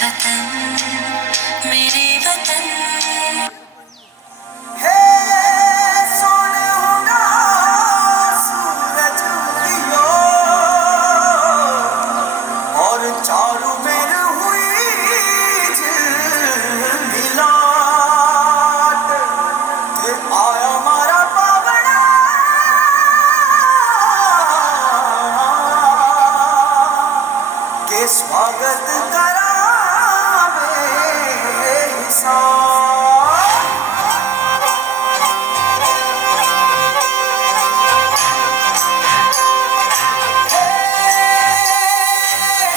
वतन मेरे वतन। हे सोने होगा सूरज उदियो और चारों मेर हुई झिलमिलाट ते आया मारा पावड़ा के स्वागत करावे हिसाब।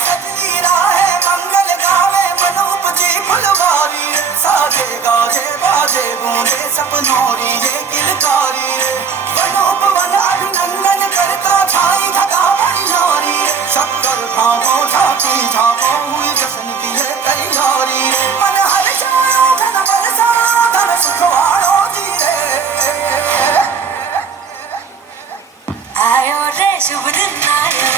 सजनी राहे मंगल गावे मन उपजी फुलवारी रे साजे गाजे बाजे गूंजे सपनोरी ये किलकारी रे वन उपवन अभिनंदन करता छाई धगा बनियारी रे शक्कर भावो झांकी झांको हुई जश्न की ये तैयारी रे मन हर छायो धन बरसा धन सुख वालो जी रे। आयो रे शुभ दिन आयो